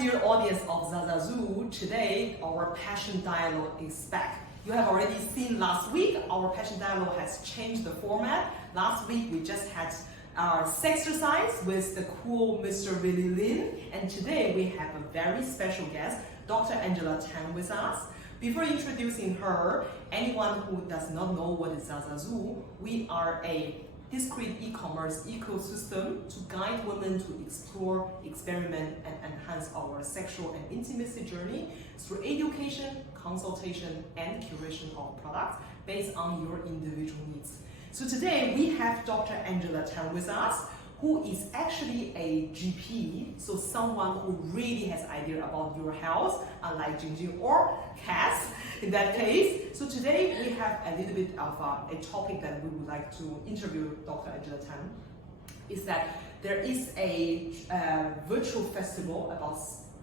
dear audience of ZaZaZu, today our passion dialogue is back. You have already seen last week, our passion dialogue has changed the format. Last week we just had our sexercise with the cool Mr. Willy Lin, and today we have a very special guest, Dr. Angela Tan with us. Before introducing her, anyone who does not know what is ZaZaZu, we are a discrete e-commerce ecosystem to guide women to explore, experiment, and enhance our sexual and intimacy journey through education, consultation, and curation of products based on your individual needs. So today we have Dr. Angela Tan with us, who is actually a GP, so someone who really has idea about your health, unlike Jingjin or Cass in that case. So today we have a little bit of a topic that we would like to interview Dr. Angela Tan, is that there is a virtual festival about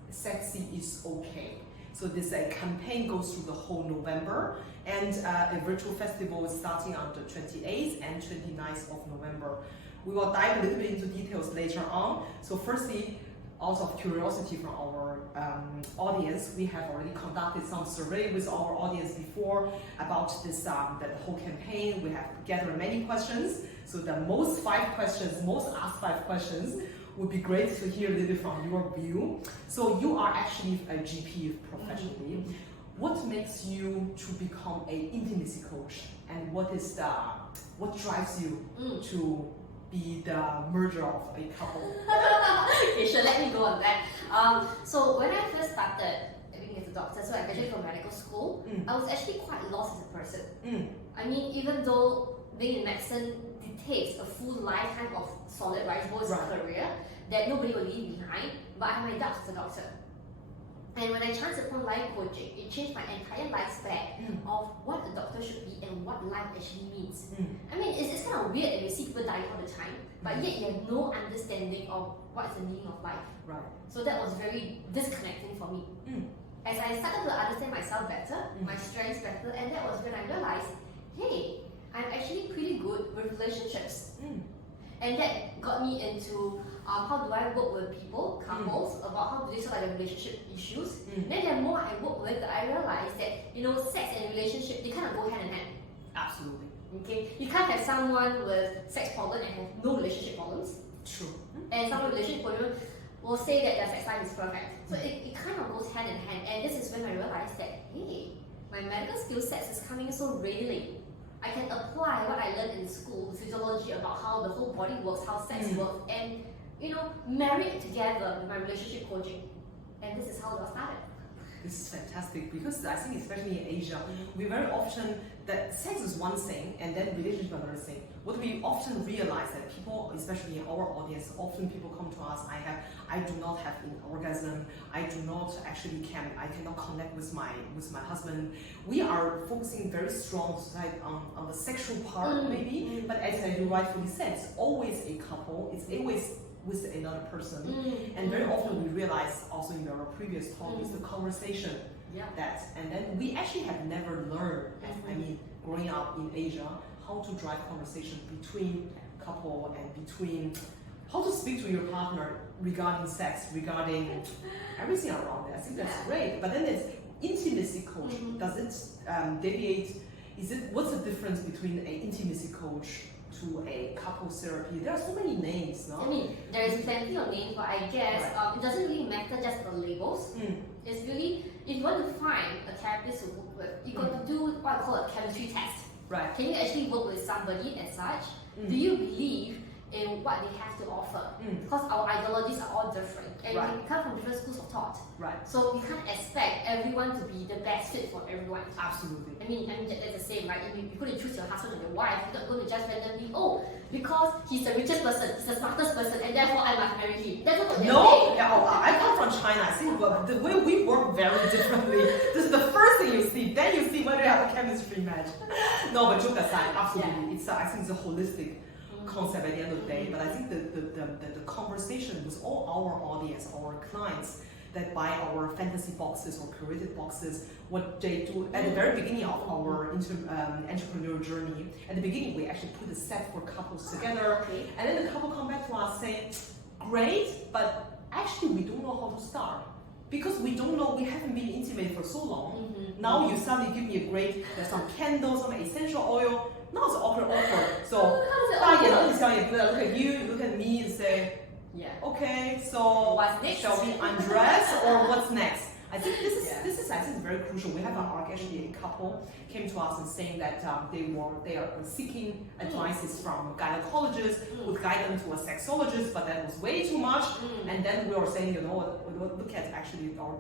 sexy is okay. So this campaign goes through the whole November, and a virtual festival is starting on the 28th and 29th of November. We will dive a little bit into details later on. So firstly, out of curiosity from our audience, we have already conducted some survey with our audience before about this that whole campaign. We have gathered many questions. So the most asked five questions would be great to hear a little bit from your view. So you are actually a GP professionally. What makes you to become an intimacy coach, and what drives you to be the merger of a couple? Okay, sure, let me go on that. So when I first started being as a doctor, so I graduated from medical school, I was actually quite lost as a person. I mean, even though being in medicine dictates a full lifetime of solid rice career that nobody will leave behind, but I had my doubts as a doctor. And when I chanced upon life coaching, it changed my entire lifespan of what a doctor should be and what life actually means. I mean, it's kind of weird that you see people dying all the time, but yet you have no understanding of what is the meaning of life. Right. So that was very disconnecting for me. As I started to understand myself better, my strengths better, and that was when I realized, hey, I'm actually pretty good with relationships. And that got me into how do I work with people, couples, about how do they solve their relationship issues. Then the more I work with, I realized that sex and relationship, they kind of go hand in hand. Absolutely. Okay, you can't have someone with sex problem and have no relationship problems. True. And someone with relationship problem will say that their sex life is perfect. So it kind of goes hand in hand. And this is when I realized that, hey, my medical skill sets is coming so readily. I can apply what I learned in school, physiology, about how the whole body works, how sex works, and marry it together with my relationship coaching. And this is how it all started. This is fantastic, because I think especially in Asia, we very often, that sex is one thing and then relationship is another thing. What we often realize that people, especially in our audience, often people come to us, I do not have an orgasm, I cannot connect with my husband. We are focusing very strong on the sexual part maybe, but as you rightfully said, it's always a couple, it's always with another person, and very often we realize also in our previous talk is the conversation and then we actually have never learned, growing up in Asia, how to drive conversation between couple and between how to speak to your partner regarding sex, regarding everything around it. I think that's great. But then there's intimacy coach. Does it deviate? What's the difference between an intimacy coach to a couple therapy? There are so many names, no? I mean, there is plenty of names, but I guess it doesn't really matter just the labels. It's really, if you want to find a therapist to work with, you got to do what I call a chemistry test. Right. Can you actually work with somebody as such? Do you believe in what they have to offer? Because our ideologies are all different, and we come from different schools of thought. Right. So you can't expect everyone to be the best fit for everyone. Absolutely. I mean that's the same, right? If you couldn't choose your husband or your wife, you're not going to just randomly, because he's the richest person, he's the smartest person, and therefore I must marry him. That's not what they're saying. I come from China. I think the way we work very differently. This is the first thing you see. Then you see whether you have a chemistry match. No, but joke aside, absolutely. I think it's a holistic concept at the end of the day. But I think the conversation with all our audience, our clients that buy our fantasy boxes or curated boxes, what they do at the very beginning of our entrepreneurial journey. At the beginning, we actually put a set for couples together, and then the couple come back to us saying, "Great, but actually we don't know how to start. because we don't know, we haven't been intimate for so long. Now you suddenly give me a great, there's some candles, some essential oil. Now it's awkward. So, how is it awkward? look at you, look at me, and say, Yeah. okay, so What's next? shall we undress or what's next? I think this is I think very crucial. We have actually a couple came to us and saying that they are seeking advices from gynecologists who would guide them to a sexologist, but that was way too much. And then we were saying, look at actually our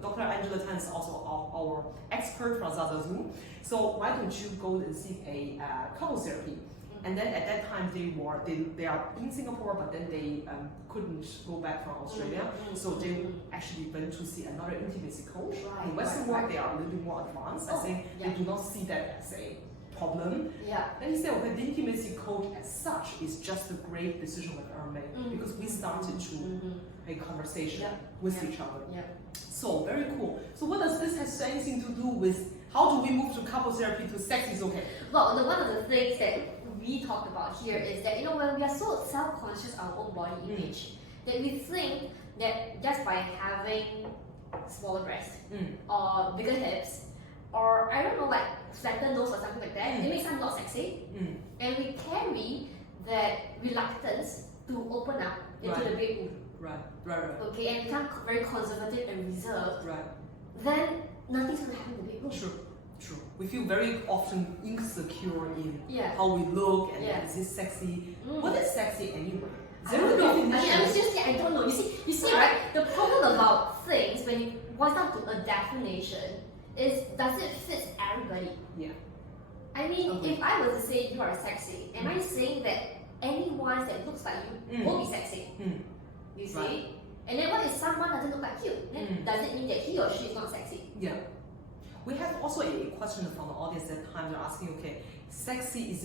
Dr. Angela Tan is also our expert from ZaZaZu. So why don't you go and seek a couples therapy? And then at that time they are in Singapore, but then they couldn't go back from Australia, so they actually went to see another intimacy coach. In Western world, they are a little bit more advanced. I think they do not see that as a problem. Then he said, okay, the intimacy coach as such is just a great decision that are made because we started to a conversation with each other. So very cool. So what does this have anything to do with how do we move to couples therapy to sex is okay? Well, one of the things that we talked about here is that when we are so self-conscious of our own body image, that we think that just by having smaller breasts or bigger hips or I don't know, like flatter nose or something like that, it makes us not sexy, and we carry that reluctance to open up into the bedroom. Right. Okay, and become very conservative and reserved. Then nothing's gonna happen in the bedroom. True. We feel very often insecure in how we look and is this sexy? What is sexy anyway? I don't know. I don't know. You see, right? The problem about things when you boil down to a definition is does it fit everybody? I mean, if I were to say you are sexy, am I saying that anyone that looks like you will be sexy? You see? And then what if someone doesn't look like you? Then does it mean that he or she is not sexy? We have also a question from the audience that time they're asking, okay, sexy,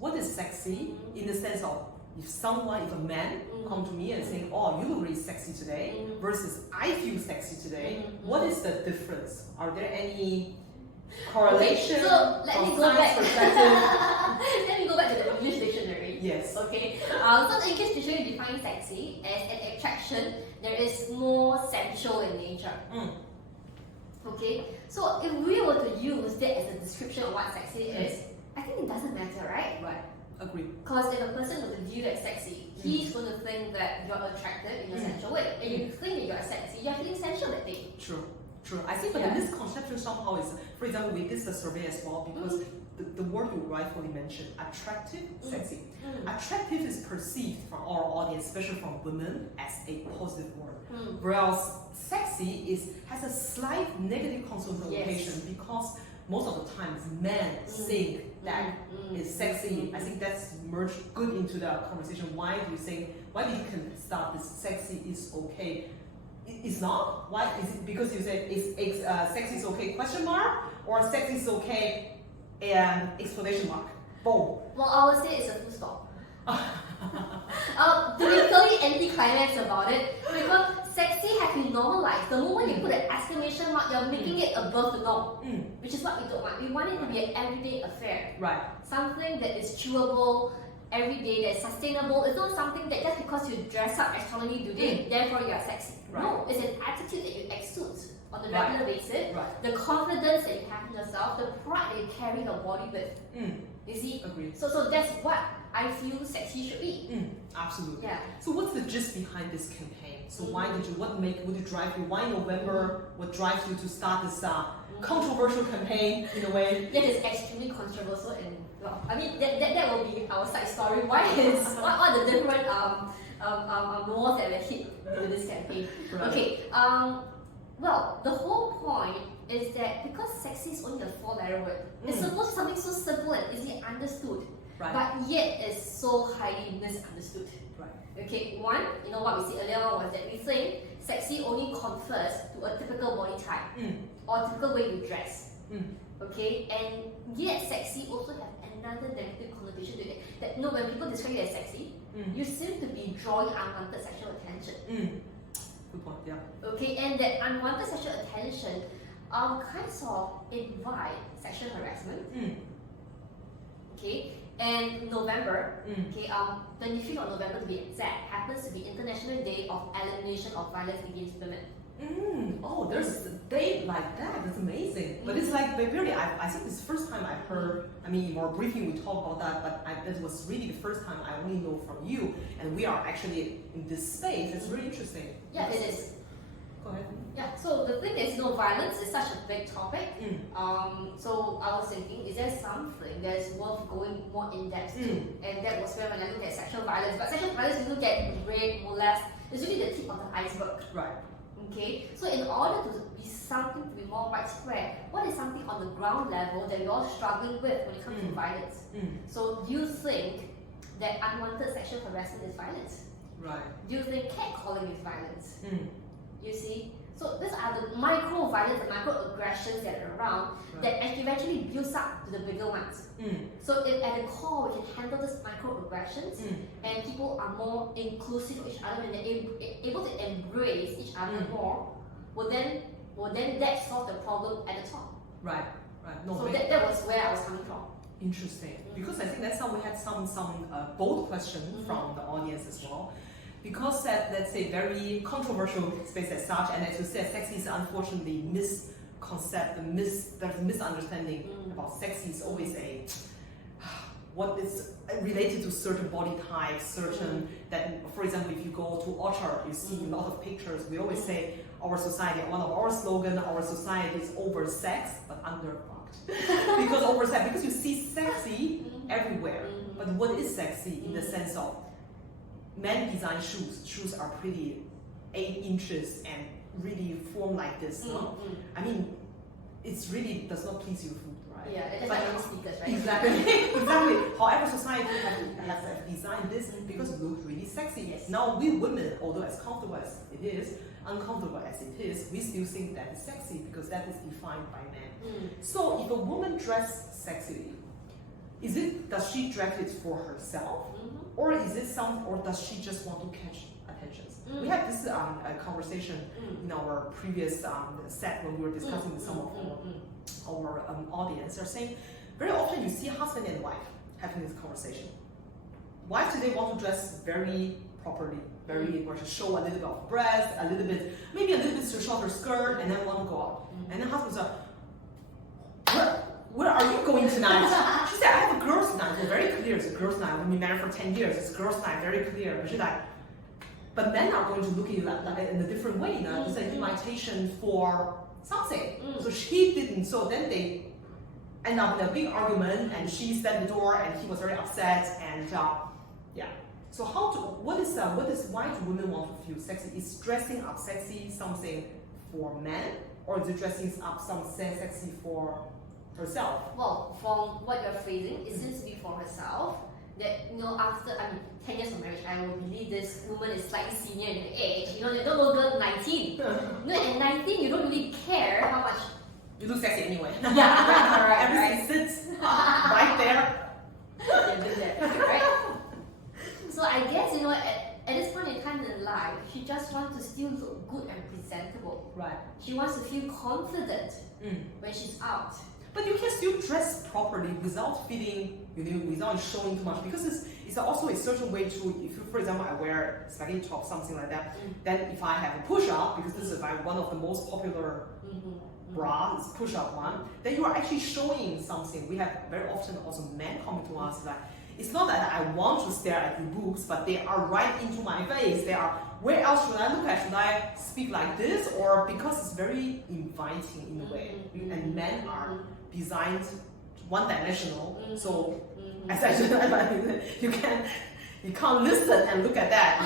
what is sexy in the sense of if a man come to me and saying, oh, you look really sexy today versus I feel sexy today, what is the difference? Are there any correlation? Okay, so let me go back. Let me go back to the English dictionary. Yes. Okay. So the English dictionary defines sexy as an attraction that is more sensual in nature. Okay, so if we were to use that as a description of what sexy is, I think it doesn't matter, right? Agree. Because if a person were to view that sexy, he's going to think that you're attractive in a sensual way. And you think that you're sexy, you're feeling sensual that day. True. I think the misconception somehow is, for example, we did the survey as well because the word you rightfully mentioned, attractive, sexy. Attractive is perceived from our audience, especially from women, as a positive word. Whereas sexy has a slight negative connotation because most of the times men think that is sexy. I think that's merged good into the conversation. Why do you can start this sexy is okay? It's not? Why is it? Because you said sexy is okay question mark or sexy is okay exclamation mark? Boom. Well, I would say it's a full stop. To be totally anti-climax about it, because sexy has been normalized. The moment you put an exclamation mark, you're making it above the norm, which is what we don't want. We want it to be an everyday affair. Something that is chewable, everyday, that's sustainable. It's not something that just because you dress up astrology today, therefore you are sexy. No, it's an attitude that you exude on a regular basis. The confidence that you have in yourself, the pride that you carry your body with. You see? Agreed. So that's what I feel sexy should be. Absolutely. So what's the gist behind this campaign? So would you drive you? Why November? What drives you to start this controversial campaign in a way? That is extremely controversial and I mean that will be our side story. What are the different laws that were hit with this campaign? Okay. Well, the whole point is that because sexy is only a 4-letter word, it's supposed to be something so simple and easily understood. But yet it's so highly misunderstood. Okay, one, what we said earlier on was that we think sexy only confers to a typical body type or typical way you dress. Okay, and yet sexy also has another negative connotation to it. That when people describe you as sexy, you seem to be drawing unwanted sexual attention. Good point, Okay, and that unwanted sexual attention kinds of invite sexual harassment. Okay, and November, 25th of November to be exact, happens to be International Day of Elimination of Violence Against Women. Oh, there's a date like that. That's amazing. But it's like really, I think it's the first time I've heard. I mean, in our briefing we talked about that, but it was really the first time I only know from you, and we are actually in this space. It's really interesting. Yeah, it is. Go ahead. Yeah. So the thing is, violence is such a big topic. So I was thinking, is there something that's worth going more in depth to? And that was when I looked at sexual violence. But sexual violence, you look at rape, molest, it's really the tip of the iceberg. Right. Okay, so in order to be something to be more widespread, what is something on the ground level that you're all struggling with when it comes to violence? So do you think that unwanted sexual harassment is violence? Right. Do you think catcalling is violence? You see? So these are the micro violence, the micro aggressions that are around that eventually builds up to the bigger ones. So if at the core we can handle these micro aggressions and people are more inclusive of each other and they're able to embrace each other more, well then that solve the problem at the top. Right. No, so that was where I was coming from. Interesting. Because I think that's how we had some bold questions from the audience as well. Because let's say very controversial space as such, and as you said, sexy is unfortunately there's a misunderstanding about sexy is always what is related to certain body types, certain that, for example, if you go to Orchard, you see a lot of pictures. We always say our society, one of our slogans, our society is oversexed but underfucked. because you see sexy everywhere. But what is sexy in the sense of men design shoes? Shoes are pretty 8 inches and really form like this. No? I mean, it's really does not please your food, right? Yeah, it's like sneakers, right? Exactly. However, society has designed this because it looks really sexy. Yes. Now we women, although as comfortable as it is, uncomfortable as it is, we still think that is sexy because that is defined by men. So if a woman dresses sexily, does she dress it for herself? Or is it or does she just want to catch attention? We had this conversation in our previous set when we were discussing with some of our audience. They're saying very often you see husband and wife having this conversation. Wife today want to dress very properly, or to show a little bit of breast, maybe a little bit shorter skirt, and then want to go out. And then husband's like, where are you going tonight? She said, I have a girls' night. Well, very clear, it's a girls' night. We've been married for 10 years. It's a girls' night, very clear. But she's like, but men are going to look at you like in a different way. It's an invitation for something. So she didn't. So then they end up in a big argument, and she slammed the door, and he was very upset. And yeah. So why do women want to feel sexy? Is dressing up sexy something for men, or is it dressing up something sexy for herself? Well, from what you're phrasing, it seems to be for herself. That after 10 years of marriage, I will believe this woman is slightly senior in her age. They don't look 19. At 19, you don't really care how much. You look sexy anyway. Yeah, right. Everything sits right there. Right? So I guess at this point in time in life, she just wants to still look good and presentable. Right. She wants to feel confident when she's out. But you can still dress properly without feeling, without showing too much, because it's also a certain way to, if you, for example, I wear spaghetti top, something like that, then if I have a push-up, because this is one of the most popular bras, push-up one, then you are actually showing something. We have very often also men coming to us like, it's not that I want to stare at your boobs, but they are right into my face. They are, where else should I look at? Should I speak like this? Or because it's very inviting in a way. And men are designed one-dimensional. So, as I said, you can't listen and look at that.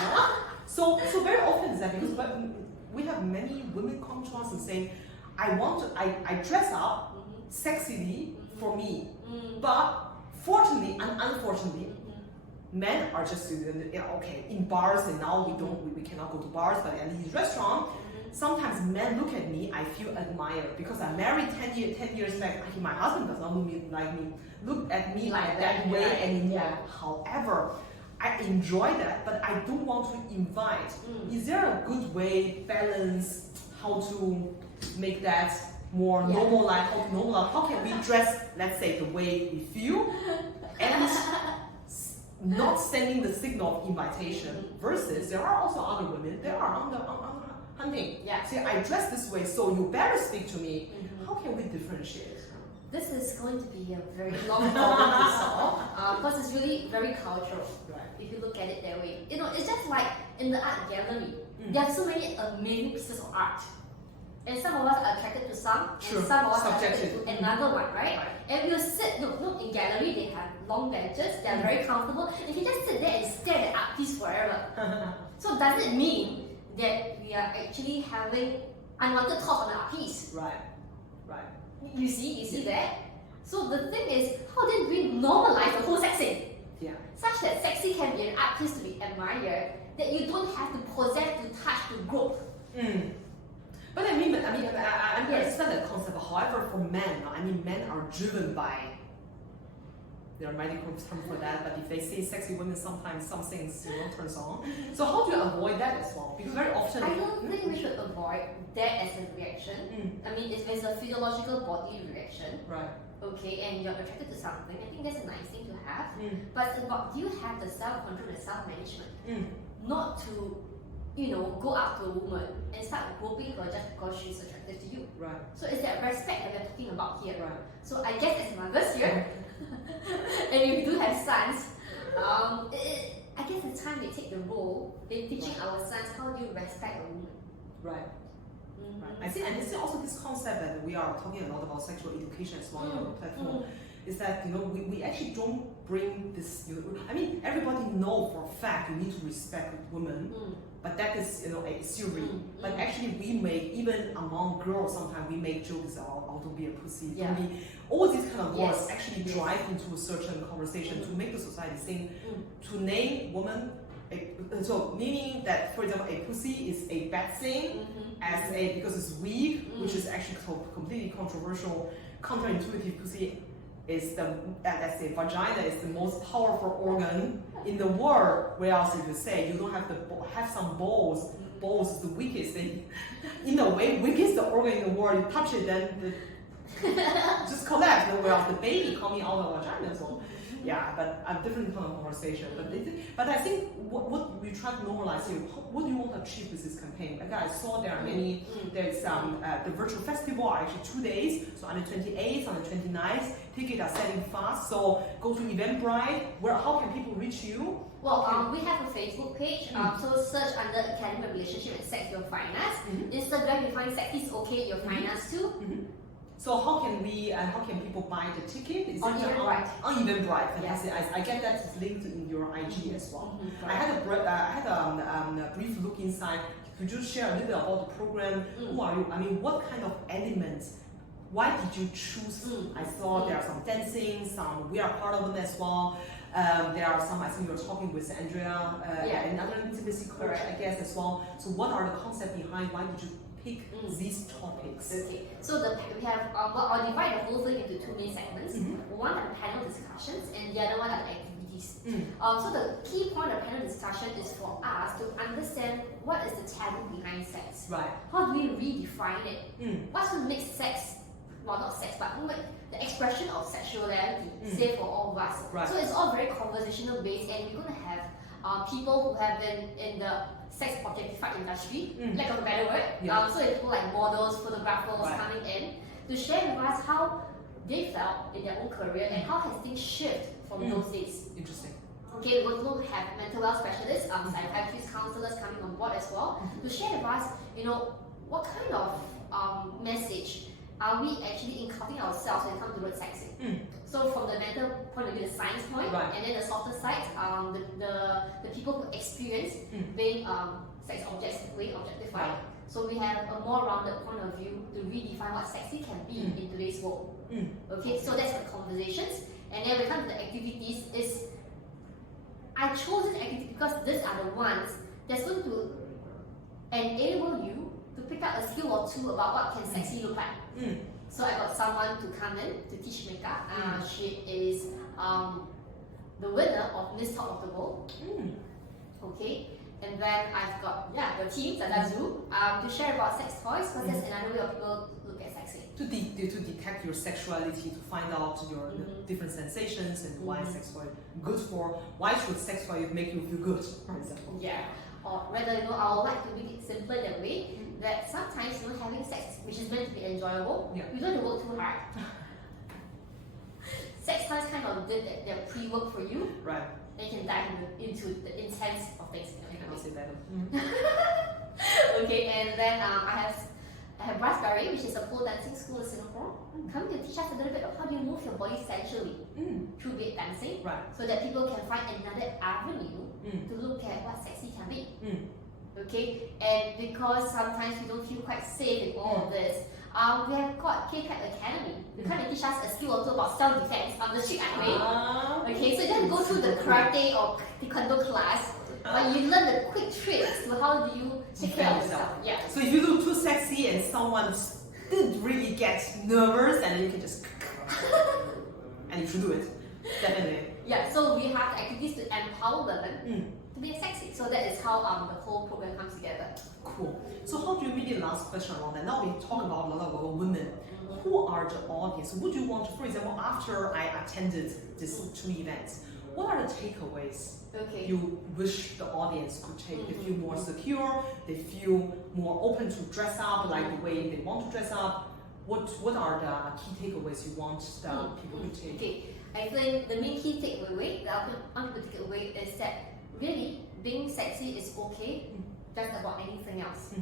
So very often is that because we have many women come to us and say, I dress up sexily for me. But fortunately and unfortunately, men are just in bars, and now we cannot go to bars, but at least restaurant. Sometimes men look at me, I feel admired because I'm married 10 years back. My husband does not look at me like that way anymore. Yeah. However, I enjoy that, but I do want to invite. Is there a good way, balance, how to make that more normal, how can we dress, let's say, the way we feel, and not sending the signal of invitation, versus there are also other women, they are hunting. Yeah. See, I dress this way, so you better speak to me. How can we differentiate? This is going to be a very long problem to solve because it's really very cultural. Right. If you look at it that way, it's just like in the art gallery. There are so many amazing pieces of art, and some of us are attracted to some, and some of us are attracted to another one, right? And we'll sit. Look, in gallery they have long benches. They are very comfortable. You can just sit there and stare at the art piece forever. So does it mean that we are actually having unwanted thoughts on the art piece? Right. You see that? So the thing is, how did we normalize the whole sexing? Yeah. Such that sexy can be an art piece to be admired, that you don't have to possess, to touch, to grope. But I understand that concept. However, for men, men are driven by. There are medical terms for that, but if they see sexy women, sometimes some things turns on. So how do you avoid that as well? Because very often I don't think we should avoid that as a reaction. If it's a physiological body reaction, right? Okay, and you're attracted to something, I think that's a nice thing to have. But it's about, do you have the self-control and self-management? Not to, go up to a woman and start groping her just because she's attracted to you. Right. So it's that respect that we're talking about here. Right. So I guess as mothers here, and if we do have sons, I guess it's time we take the role in teaching our sons how do you respect a woman. Right. I think, and it's also this concept that we are talking a lot about sexual education as well on our platform, is that we actually don't bring this. Everybody know for a fact you need to respect women, but that is a theory. But actually, we make, even among girls, sometimes we make jokes about don't be a pussy. Yeah. All these kind of words actually drive into a certain conversation to make the society think to name women. So meaning that, for example, a pussy is a bad thing because it's weak, which is actually completely controversial, counterintuitive. Pussy is the vagina is the most powerful organ in the world. Whereas if you say you don't have have some balls is the weakest thing. In a way, weakest the organ in the world. You touch it, then just collapse. Whereas the baby coming out of the vagina, so. Yeah, but a different kind of conversation. But I think what we try to normalize here, what do you want to achieve with this campaign? Like I saw there are many, there's the virtual festival are actually 2 days, so on the 28th, on the 29th, tickets are selling fast, so go to Eventbrite, how can people reach you? Well, we have a Facebook page, so search under Academic Relationship and Sex Your Finance. Instagram, you find Sex is Okay Your Finance too. So how can people buy the ticket? Is on Eventbrite. On Eventbrite, fantastic. Yeah. I get that linked in your IG as well. Right. I had a brief look inside. Could you share a little bit about the program? Who are you? What kind of elements? Why did you choose? I saw there are some dancing, some we are part of them as well. There are some, I think you were talking with Andrea, another intimacy coach, I guess, as well. So what are the concepts behind? Why did you pick these topics? Okay, so we have, I'll divide the whole thing into 2 main segments. One are panel discussions, and the other one are activities. So the key point of panel discussion is for us to understand what is the taboo behind sex. Right. How do we redefine it? What's what makes sex, well, not sex, but the expression of sexuality, say for all of us. Right. So it's all very conversational based, and we're going to have people who have been in the sex objectified industry, lack of a better word. So it's people like models, photographers coming in to share with us how they felt in their own career and how has things shifted from those days. Interesting. Okay, we're going to have mental health specialists, psychiatrists, counselors coming on board as well to share with us, what kind of message are we actually inculcating ourselves when it comes to word sexing. So from the mental point of view, the science point, and then the softer side, the people who experience being sex objects, being objectified. So we have a more rounded point of view to redefine what sexy can be in today's world. Okay, so that's the conversations. And then when it comes to the activities, I chose this activity because these are the ones that's going to enable you to pick up a skill or two about what can sexy look like. So I got someone to come in to teach makeup. She is the winner of Miss Top of the World. Okay, and then I've got the team ZaZaZu to share about sex toys, because that's another way of people look at sexy. To detect your sexuality, to find out your different sensations and why sex toy good for. Why should sex toy make you feel good, for example? Yeah. or rather, I would like to make it simpler in a way that sometimes, having sex, which is meant to be enjoyable, you don't have to work too hard. Sex times kind of did their pre-work for you, right? And you can dive into the intense of things. I cannot say that. Okay, and then I have Raspberry, which is a pole dancing school in Singapore, coming to teach us a little bit of how do you move your body sensually through beat dancing, right? So that people can find another avenue to look at what sexy can be. Okay, and because sometimes we don't feel quite safe in all of this, we have got K-Cat Academy. We kind of teach us a skill also about self-defense on the street way. Okay, so you don't go through the karate or taekwondo class, but you learn the quick tricks to how do you take care of yourself. Yeah. So if you look too sexy and someone did really get nervous, and you can just and you should do it, definitely. Yeah. So we have activities to empower women to be sexy. So that is how the whole program comes together. Cool. So how do you maybe last question around that? Now we talk about a lot of women. Who are the audience? Would you want to, for example, after I attended these 2 events, what are the takeaways you wish the audience could take? They feel more secure, they feel more open to dress up like the way they want to dress up. What are the key takeaways you want the people to take? Okay, I think the main key takeaway that I want people to take away is that really being sexy is okay, just about anything else.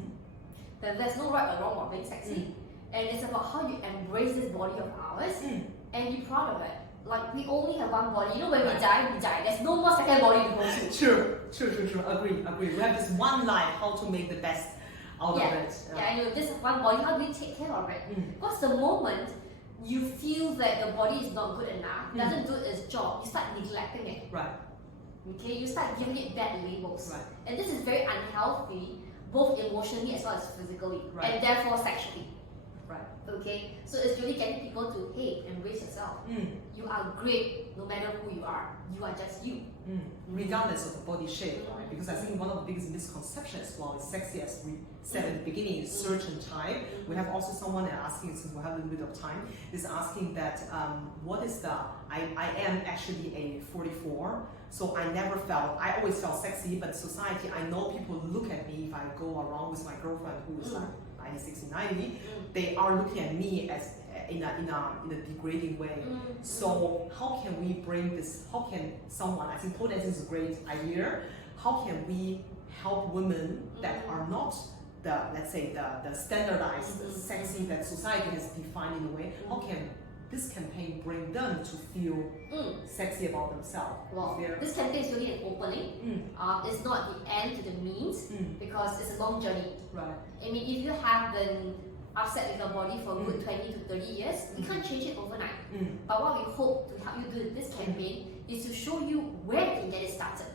That there's no right or wrong about being sexy, and it's about how you embrace this body of ours and be proud of it. Like, we only have one body. When we die, we die. There's no more second body to go to. True. Agree. We have this one life, how to make the best out of it. I know. This one body, how do we take care of it? Because the moment you feel that your body is not good enough, doesn't do its job, you start neglecting it. Right. Okay, you start giving it bad labels. Right. And this is very unhealthy, both emotionally as well as physically, and therefore sexually. Right. Okay, so it's really getting people to, hey, embrace yourself. You are great no matter who you are. You are just you. Regardless of the body shape, right? Because I think one of the biggest misconceptions as well is sexy, as we said at the beginning, is certain type. We have also someone asking, since we have a little bit of time, is asking that what is the, I am actually a 44, so I never felt, I always felt sexy, but society, I know people look at me if I go around with my girlfriend who is like 60, 90, they are looking at me as in a degrading way. So how can we bring this, how can someone, I think pole dancing is a great idea, how can we help women that are not the, let's say, the standardized sexy that society has defined in a way, how can this campaign bring them to feel sexy about themselves? Well, this campaign is really an opening. It's not the end to the means, because it's a long journey. Right. I mean, if you have been upset with your body for a good 20 to 30 years, you can't change it overnight. But what we hope to help you do with this campaign is to show you where you can get it started.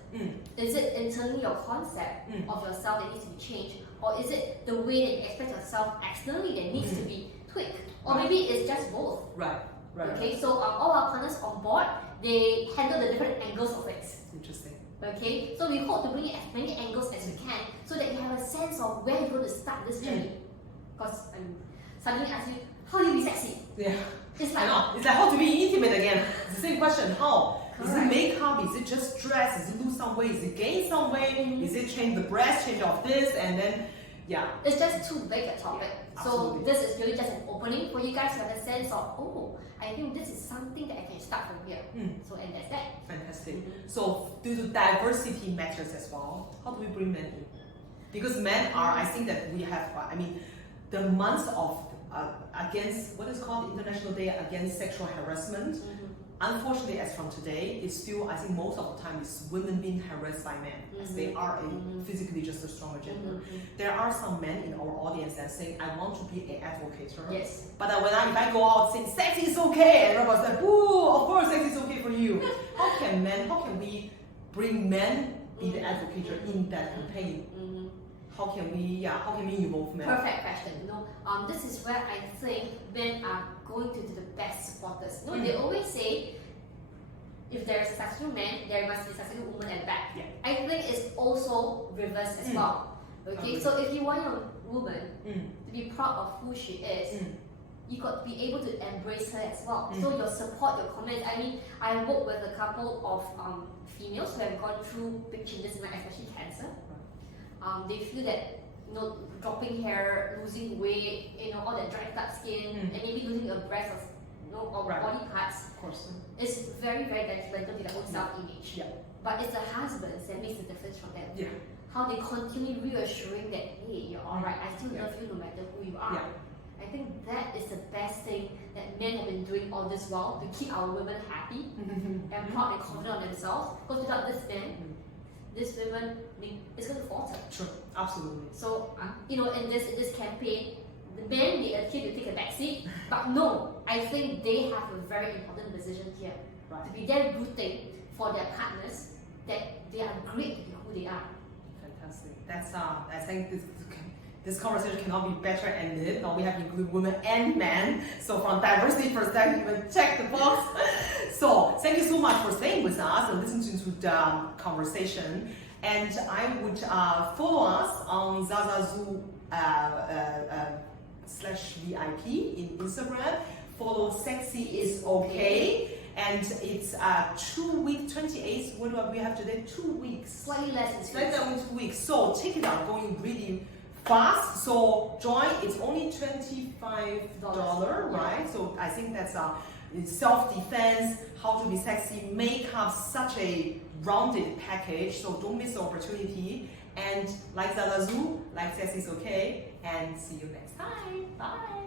Is it internally your concept of yourself that needs to be changed, or is it the way that you express yourself externally that needs to be tweaked? Or maybe it's just both. Right. Okay, so all our partners on board, they handle the different angles of it. Interesting. Okay, so we hope to bring in as many angles as we can so that you have a sense of where you're going to start this journey. Because suddenly ask you, how do you be sexy? Yeah. It's like, I know. It's like how to be intimate again. It's the same question. How? Correct. Is it makeup? Is it just dress? Is it lose some weight? Is it gain some weight? Is it change the breast, change of this, and then it's just too big a topic. So this is really just an opening for you guys to have a sense of, oh, I think this is something that I can start from here. So, and that's that. Fantastic. So due to diversity matters as well, how do we bring men in? Because men are, I think that we have, the month of against, what is called International Day Against Sexual Harassment, unfortunately, as from today, it's still, I think most of the time, it's women being harassed by men, as they are physically just a stronger gender. There are some men in our audience that say, I want to be an advocate. Yes. But if I go out saying, sex is okay, and everyone's like, boo, of course sex is okay for you. How can we bring men be the advocate in that campaign? How can we involve men? Perfect question. This is where I think men are going to be the best supporters. They always say, if there is a successful man, there must be a successful woman at the back. I think it's also reversed as well. Okay, so if you want your woman to be proud of who she is, you got to be able to embrace her as well. So your support, your comments. I mean, I work with a couple of females who have gone through big changes in life, especially cancer. they feel that dropping hair, losing weight, all that dried up skin, and maybe losing a breast or body parts. Of course. It's very, very detrimental to their own self-image. Yeah. But it's the husbands that makes the difference for them. Yeah. How they continue reassuring that, hey, you're alright, I still love you no matter who you are. Yeah. I think that is the best thing that men have been doing all this while to keep our women happy and proud and confident on themselves. Because without this man, this women, it's going to falter. True, absolutely. So, in this campaign, the men, they appear to take a back seat, but no, I think they have a very important decision here. Right. To be there rooting for their partners, that they are great to be who they are. Fantastic. That's I think this conversation cannot be better ended. Now we have included women and men. So from diversity perspective, even check the box. So thank you so much for staying with us and listening to the conversation. And I would follow us on ZaZaZu /VIP in Instagram. Follow Sexy is Okay. And it's 2 weeks, 28th. What do we have today? 2 weeks. Slightly less than 2 Less than 2 weeks. So check it out, going really fast. So join. It's only $25, right? So I think that's self-defense, how to be sexy, makeup, such a rounded package. So don't miss the opportunity. And like ZaZaZu, like Sexy is Okay. And see you next time. Bye.